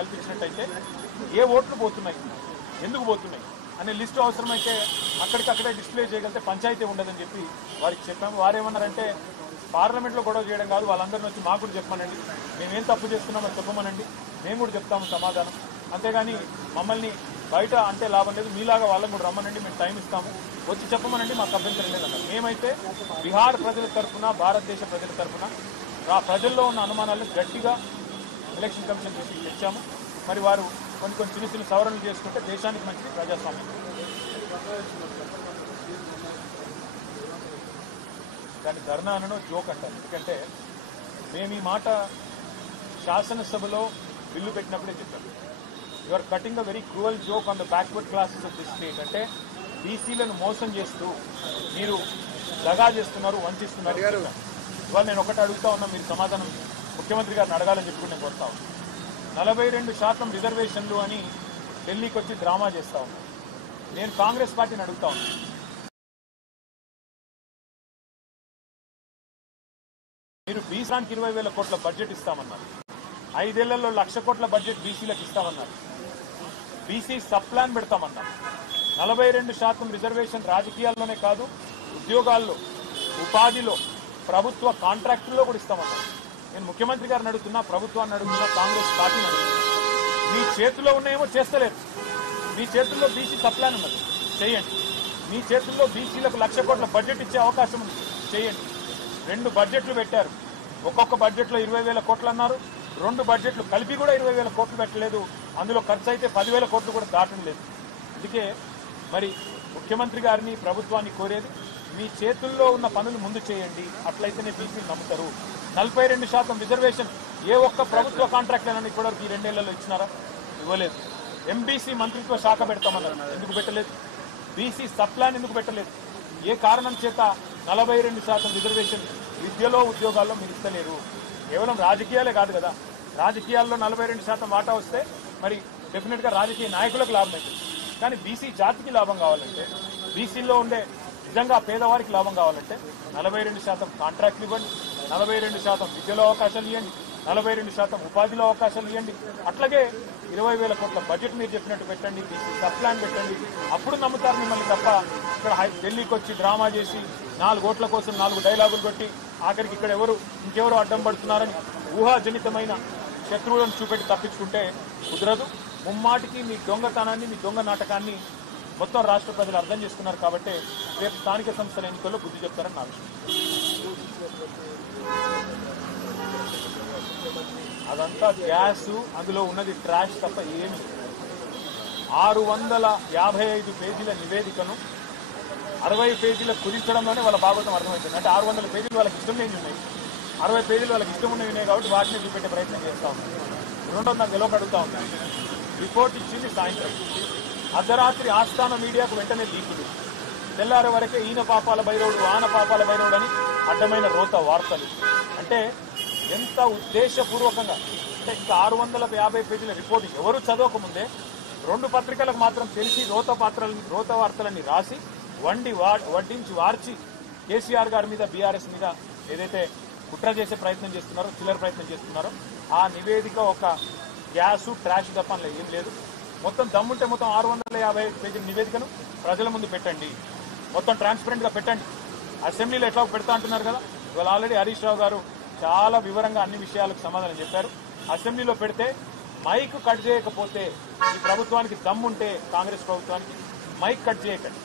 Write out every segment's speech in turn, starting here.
కల్పించినట్టయితే ఏ ఓట్లు పోతున్నాయి, ఎందుకు పోతున్నాయి అనే లిస్టు అవసరమైతే అక్కడికక్కడే డిస్ప్లే చేయగలిగితే పంచాయతీ ఉండదని చెప్పి వారికి చెప్పాము. వారేమన్నారంటే పార్లమెంట్లో గొడవ చేయడం కాదు, వాళ్ళందరిని వచ్చి మాకు కూడా చెప్పమనండి, మేమేం తప్పు చేస్తున్నామో చెప్పమనండి, మేము కూడా చెప్తాము సమాధానం, అంతేగాని మమ్మల్ని బయట అంటే లాభం లేదు, మీలాగా వాళ్ళని కూడా రమ్మనండి, మేము టైం ఇస్తాము, వచ్చి చెప్పమనండి, మాకు అభ్యంతరం లేదన్నారు. మేమైతే బీహార్ ప్రజల తరఫున, భారతదేశ ప్రజల తరఫున ఆ ప్రజల్లో ఉన్న అనుమానాలను గట్టిగా ఎలక్షన్ కమిషన్ దృష్టికి తెచ్చాము. మరి వారు కొన్ని చిన్న చిన్న సవరణలు చేసుకుంటే దేశానికి మంచిది, ప్రజాస్వామ్యం. దాన్ని ధర్నా అనో జోక్ అంటారు. ఎందుకంటే మేము ఈ మాట శాసనసభలో బిల్లు పెట్టినప్పుడే చెప్పాము. You are cutting a very cruel joke on the backward classes of this state. అంటే బీసీలను మోసం చేస్తూ మీరు దగా చేస్తున్నారు, వంచిస్తున్నారు. ఇవాళ నేను ఒకటి అడుగుతా ఉన్నా, మీరు సమాధానం ముఖ్యమంత్రి గారిని అడగాలని చెప్పి నేను కోరుతా ఉన్నాను. 42% రిజర్వేషన్లు అని ఢిల్లీకి వచ్చి డ్రామా చేస్తా ఉన్నాను. నేను కాంగ్రెస్ పార్టీని అడుగుతా ఉన్నాను, మీరు బీసానికి 20,000 కోట్ల బడ్జెట్ ఇస్తామన్నారు, 5 ఏళ్లలో 1,00,000 కోట్ల బడ్జెట్ బీసీలకు ఇస్తామన్నారు, బీసీ సబ్ ప్లాన్ పెడతామన్నారు. 42% రిజర్వేషన్ రాజకీయాల్లోనే కాదు, ఉద్యోగాల్లో, ఉపాధిలో, ప్రభుత్వ కాంట్రాక్టుల్లో కూడా ఇస్తామన్నారు. నేను ముఖ్యమంత్రి గారిని అడుగుతున్నా, ప్రభుత్వాన్ని అడుగుతున్నా, కాంగ్రెస్ పార్టీని అడుగుతున్నా, మీ చేతుల్లో ఉన్నాయేమో చేస్తలేరు. మీ చేతుల్లో బీసీ సబ్ ప్లాన్ ఉన్నది, చేయండి. మీ చేతుల్లో బీసీలకు 1,00,000 కోట్ల బడ్జెట్ ఇచ్చే అవకాశం ఉంది, చేయండి. 2 బడ్జెట్లు పెట్టారు, ఒక్కొక్క బడ్జెట్లో 20,000 కోట్లు అన్నారు, 2 బడ్జెట్లు కలిపి కూడా 20,000 కోట్లు పెట్టలేదు. అందులో ఖర్చు అయితే 10,000 కోట్లు కూడా దాటం లేదు. అందుకే మరి ముఖ్యమంత్రి గారిని, ప్రభుత్వాన్ని కోరేది, మీ చేతుల్లో ఉన్న పనులు ముందు చేయండి, అట్లయితేనే బీసీలు నమ్ముతారు. 42% రిజర్వేషన్ ఏ ఒక్క ప్రభుత్వ కాంట్రాక్ట్లైనా ఇప్పటివరకు ఈ 2 ఏళ్లలో ఇచ్చినారా? ఇవ్వలేదు. ఎంబీసీ మంత్రిత్వ శాఖ పెడతామన్నారు, ఎందుకు పెట్టలేదు? బీసీ సబ్ ప్లాన్ ఎందుకు పెట్టలేదు? ఏ కారణం చేత 42% రిజర్వేషన్ విద్యలో, ఉద్యోగాల్లో మీరు ఇస్తలేరు? కేవలం రాజకీయాలే కాదు కదా, రాజకీయాల్లో 42% వాటా వస్తే మరి డెఫినెట్ గా రాజకీయ నాయకులకు లాభం అవుతుంది. కానీ బీసీ జాతికి లాభం కావాలంటే, బీసీలో ఉండే నిజంగా పేదవారికి లాభం కావాలంటే 42% కాంట్రాక్ట్లు ఇవ్వండి, 42% విద్యలో అవకాశాలు ఇవ్వండి, 42% ఉపాధిలో అవకాశాలు ఇవ్వండి. అట్లాగే 20,000 కోట్ల బడ్జెట్ మీరు చెప్పినట్టు పెట్టండి, బీసీ సబ్ ప్లాన్ పెట్టండి. అప్పుడు నమ్ముతారు మిమ్మల్ని తప్ప ఇక్కడ ఢిల్లీకి వచ్చి డ్రామా చేసి 4 ఓట్ల కోసం 4 డైలాగులు కొట్టి ఆఖరికి ఇక్కడ ఇంకెవరు అడ్డం పడుతున్నారని ఊహాజనితమైన శత్రువులను చూపెట్టి తప్పించుకుంటే కుదరదు. ముమ్మాటికి మీ దొంగతనాన్ని, మీ దొంగ నాటకాన్ని మొత్తం రాష్ట్ర ప్రజలు అర్థం చేసుకున్నారు. కాబట్టి రేపు స్థానిక సంస్థల ఎన్నికల్లో బుద్ధి చెప్తారని నా విషయం. అదంతా గ్యాస్, అందులో ఉన్నది ట్రాష్ తప్ప ఏమి. 655 పేజీల నివేదికను 60 పేజీల కుదించడంలోనే వాళ్ళ భాగవతం అర్థమవుతుంది. అంటే 600 పేజీలు వాళ్ళకి ఇష్టం లేని ఉన్నాయి, 60 పేజీలు వాళ్ళకి ఇష్టం ఉన్నవి ఉన్నాయి కాబట్టి వాటిని చూపెట్టే ప్రయత్నం చేస్తా ఉన్నాను. రెండోది నాకు గెలవక అడుగుతా ఉన్నాను, రిపోర్ట్ ఇచ్చింది సాయంత్రం, అర్ధరాత్రి ఆస్థాన మీడియాకు వెంటనే లీకులు, తెల్లారే వరకే ఈయన పాపాల బైరోడు, ఆన పాపాల బైరోడు అని అడ్డమైన రోత వార్తలు. అంటే ఎంత ఉద్దేశపూర్వకంగా, అంటే ఇంకా 650 పేజీల రిపోర్ట్ ఎవరు చదవకముందే 2 పత్రికలకు మాత్రం తెలిసి రోత వార్తలన్నీ రాసి వడ్డించి వార్చి కేసీఆర్ గారి మీద, బీఆర్ఎస్ మీద ఏదైతే కుట్ర చేసే ప్రయత్నం చేస్తున్నారో, చిల్లర ప్రయత్నం చేస్తున్నారో, ఆ నివేదిక ఒక గ్యాసు, ట్రాష్ తప్ప ఏం లేదు. మొత్తం దమ్ముంటే మొత్తం 655 పేజీల నివేదికను ప్రజల ముందు పెట్టండి, మొత్తం ట్రాన్స్పరెంట్ గా పెట్టండి. అసెంబ్లీలో ఎట్లా పెడతా అంటున్నారు కదా, ఇవాళ ఆల్రెడీ హరీష్ రావు గారు చాలా వివరంగా అన్ని విషయాలకు సమాధానం చెప్పారు. అసెంబ్లీలో పెడితే మైక్ కట్ చేయకపోతే, ఈ ప్రభుత్వానికి దమ్ముంటే కాంగ్రెస్ ప్రభుత్వానికి మైక్ కట్ చేయకండి.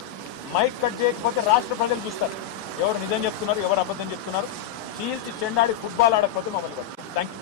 మైక్ కట్ చేయకపోతే రాష్ట్ర ప్రజలు చూస్తారు ఎవరు నిజం చెప్తున్నారు, ఎవరు అబద్ధం చెప్తున్నారు. చీల్చి చెండాడి ఫుట్బాల్ ఆడకపోతే మమ్మల్ని పడుతుంది. Thank you.